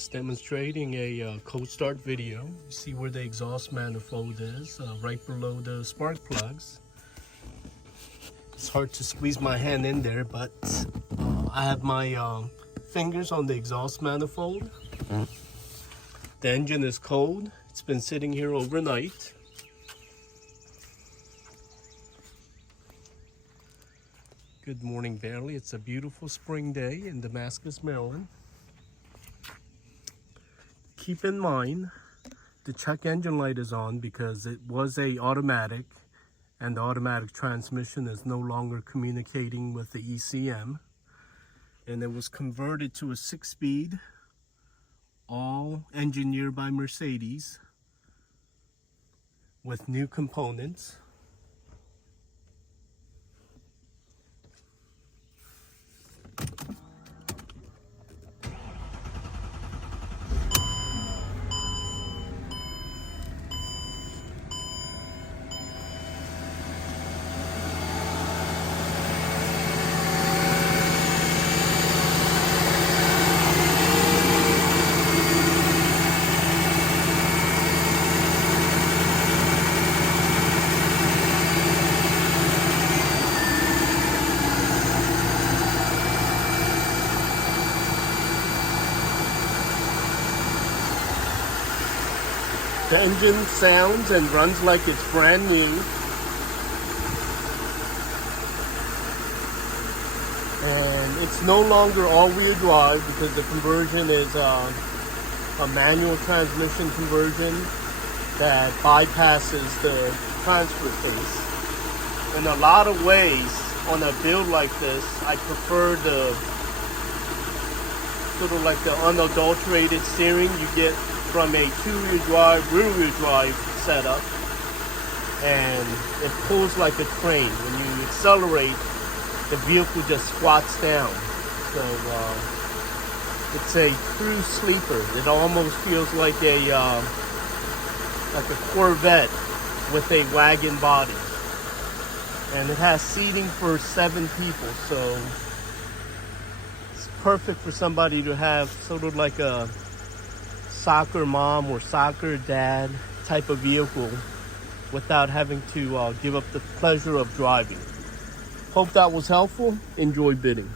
Just demonstrating a cold start video. You see where the exhaust manifold is, right below the spark plugs. It's hard to squeeze my hand in there, but I have my fingers on the exhaust manifold. The engine is cold. It's been sitting here overnight. Good morning, Barely. It's a beautiful spring day in Damascus, Maryland. Keep in mind, the check engine light is on because it was a automatic, and the automatic transmission is no longer communicating with the ECM. And it was converted to a 6-speed, all engineered by Mercedes with new components. The engine sounds and runs like it's brand new. And it's no longer all-wheel drive because the conversion is a manual transmission conversion that bypasses the transfer case. In a lot of ways, on a build like this, I prefer the sort of like the unadulterated steering you get from a two-wheel drive, rear-wheel drive setup, and it pulls like a train. When you accelerate, the vehicle just squats down. So it's a true sleeper. It almost feels like a Corvette with a wagon body, and it has seating for 7 people. So it's perfect for somebody to have sort of like a soccer mom or soccer dad type of vehicle without having to give up the pleasure of driving. Hope that was helpful. Enjoy bidding.